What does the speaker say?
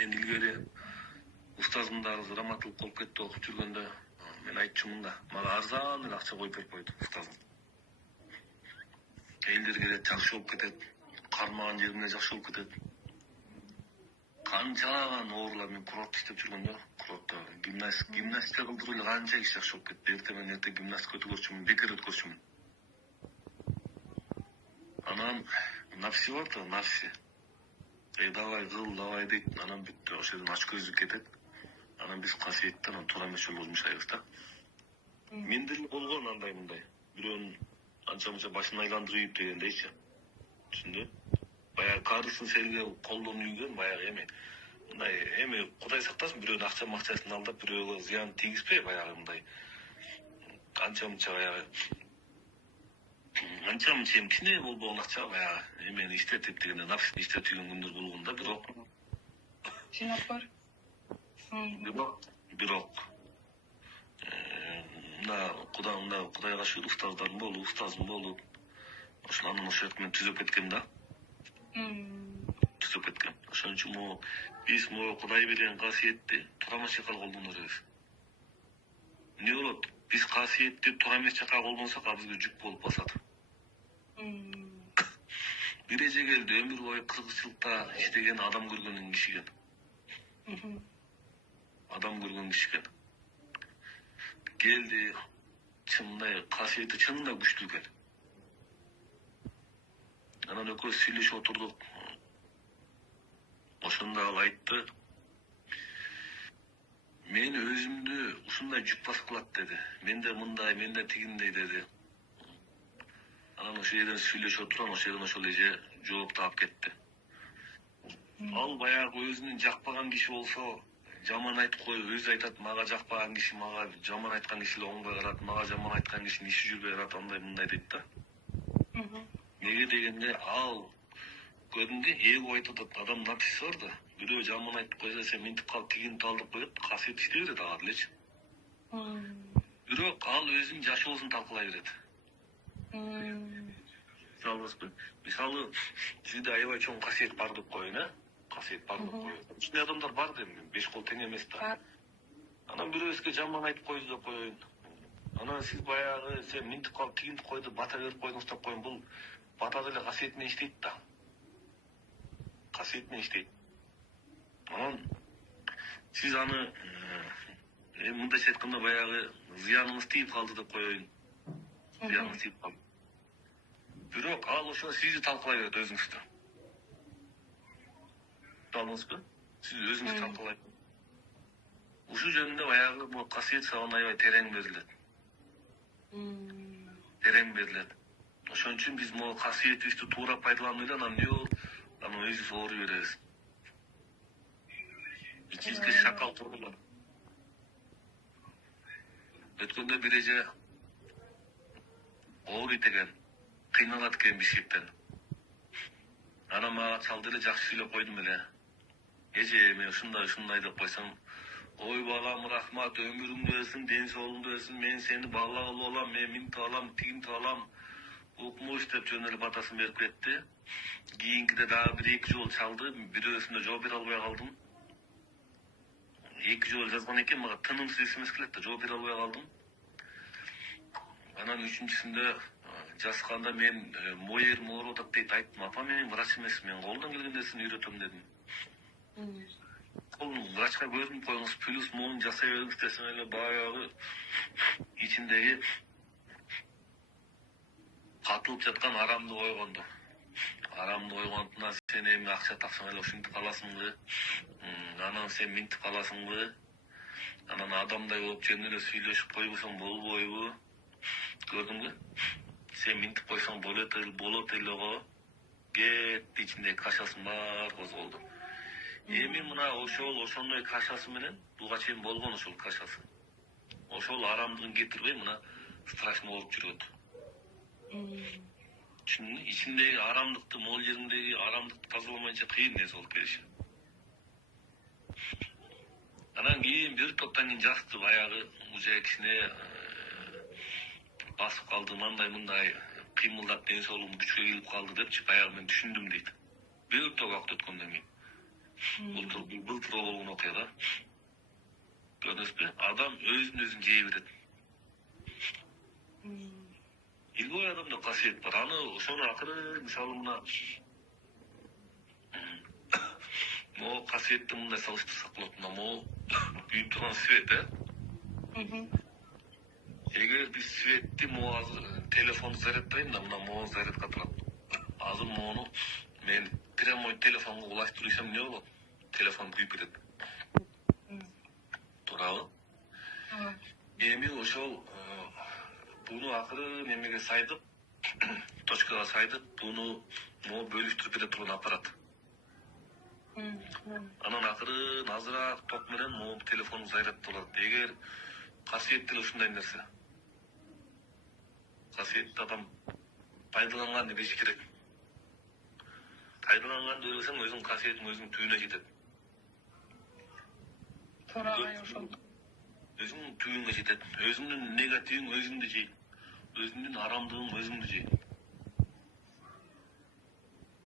мен илгери устазым дагы раматылык болуп кетти окуп жүргөндө. Мен айтчумун да, мага арзан эле акча коюп берип койду устазым. Элдер келет, жакшы болуп кетет. Кармаган жерине жакшы болуп кетет. Канчалаган оорулар мен курортто иштеп жүргөндө, курортто гимнастика кылдырып эле канча киши жакшы болуп кетти. Эртең гимнастика өткөрчүмүн, бекер өткөрчүмүн. Анан напси бар да, напси. Давай кыл, давай дейт. Анан бүттү, ошол жерден ачкөздүк кетет. Анан биз касиетти анан туура эмес жолго жумшайбыз да. Менде эле болгон андай мындай. Бирөөнүн анча-мынча башын айландырып дегендейчи. Түшүндү? Баягы карысын селге колдон үйгөн, баягы эме. Мындай эми Кудай сактасын, бирөөнүн акчасын алдап, бирөөгө зыян тийгизбей, баягы мындай. Анча-мынча баягы анча-мынча эми кичине болбогон акча баягы эмени иштетип дегенде напсыны иштетип жүргөн күндөр болгон да, бирок. Жинап бар. Бирок Кудайга шүгүр устаздарым болуп, устазым болуп, анан ошол жакта мен түзөп кеткем да. Түзөп кеткем. Ошон үчүн биз Кудай берген касиетти туура эмес жака колдоно беребиз. Эмне болот? Биз касиетти туура эмес жака колдонсок, ал бизге жүк болуп басат. Бир эже келди, өмүр бою кызыкчылыкта иштеген, адам көргөн киши экен. Адам көргөн киши экен. Келди, чындай касиети чынында күчтүү экен. Анан экөөбүз сүйлөшүп отурдук. Ошондо ал айтты: "Мен өзүмдү ушундай жүк басып калат" деди. Менде мындай, менде тигиндей деди. Анан ошол жерден сүйлөшүп отурган, ошол жерден ошол эже жооп таап кетти. Ал баягы өзүнүн жакпаган киши болсо, жаман айтып коюп, өзү айтат, мага жакпаган киши мага жаман айткан киши эле оңбой карат, мага жаман айткан кишинин иши жүрбөй карат, андай мындай дейт да. Неге дегенде, ал көрдүңбү, эго айтып атат, адам написи бар да. Бирөө жаман айтып койсо, сен минтип калып тигинтип ал деп коет, касиет иштей берет ага делечи. Бирок ал өзүнүн жашоосун талкалай берет. Мисалы, сизде аябай чоң касиет бар деп коеюн, касиет бар деп коеюн. Ушундай адамдар бар да, беш кол тең эмес да. Анан бирөөсүгө жаман айтып койду деп коеюн. Анан сиз баягы сен минтип калып тигинтип койду, бата берип койдуңуз деп коеюн. Бул бата деле касиет менен иштейт да. Касиет менен иштейт. Анан сиз аны мындайча айтканда баягы зыяныңыз тийип калды деп коеюн. Зыяныңыз тийип калды. Бирок ал ошо сизди талкалай берет өзүңүздү. Тааныңызбы? Сиз өзүңүздү талкалайт. Ушул жөнүндө баягы касиет сага аябай терең берилет. Терең берилет. Ошон үчүн биз касиетибизди туура пайдаланып эле анан анан өзүбүз ооруй беребиз. Ичибизге шакал тургулат. Өткөндө бир эже ооруйт экен, кыйналат экен бишкектен. Анан мага чалды эле, жакшы сүйлөп койдум эле. Эже, мен ушундай деп койсом, ой балам, рахмат, өмүрүң өссүн, ден соолугуң өссүн, мен сени балалап алам, мен минтип алам, тигинтип алам. Укмуш деп жөн эле батасын берип кетти. Кийинкиде дагы 1-2 жолу чалды, бирөөсүнө жооп бере албай калдым. 2 жолу жазган экен, мага тынымсыз смс келет да, жооп бере албай калдым. Анан 3-үчүсүндө жазганда мен моерим ооруп атат дейт, айттым, апа мен врач эмесмин, мен колдон келген нерсени үйрөтөм дедим. Врачка көрүнүп коюңуз, плюс моун жасай бериңиз десем эле баягы ичиндеги катылып жаткан арамды койгонду. Арамды койгондуна сен эми акча тапсаң эле ушинтип каласыңбы? Анан сен минтип каласыңбы? Анан адамдай болуп жөн эле сүйлөшүп койбосоң болбойбу? Көрдүңбү? Сен минтип койсоң болот эле го. Кетти, ичиндеги кашасын баары козголду. Эми мына ошондой кашасы менен буга чейин болгон ошол кашасы. Ошол арамдыгын кетирбей мына страшно ооруп жүрөт. Түшүндүңбү? Ичиндеги арамдыкты, мол жериңдеги арамдыкты тазаламайынча кыйын нерсе болуп келиши. Анан кийин бир топтон кийин жазды, баягы уже кичине басып калды, мындай кыймылдап ден соолугум күчкө келип калды депчи, баягы мен түшүндүм дейт. Бир топ убакыт өткөндөн кийин. Былтыр болгон окуя. Көрдүңүзбү? Адам өзүн жей берет. Илгой адамда касиет бар. Аны ошону акыры мисалы мына могу касиетти мындай салыштырсак болот. Мына могу күйүп турган свет, Эгер биз светти могу азыр телефонду заряддайм да, мына могу зарядка турат. Азыр могуну мен прямой телефонго улаштырып ийсем эмне болот? Телефон күйүп кетет. Туурабы? Эми ошол буну акыры немеге сайдып, точкага сайдып, буну могу бөлүштүрүп бере турган аппарат. Анан акыры азыраак ток менен могу телефон заряддалат. Эгер касиет деле ушундай нерсе. Касиетти адам пайдаланганды билиш керек. Пайдаланганды билсең, өзүң касиетиң өзүң түбүнө жетет. Туура ошол. Өзүң түбүнгө жетет. Өзүңдүн негативиң өзүңдү жейт. Өзүңдүн арамдыгың өзүңдү жейт.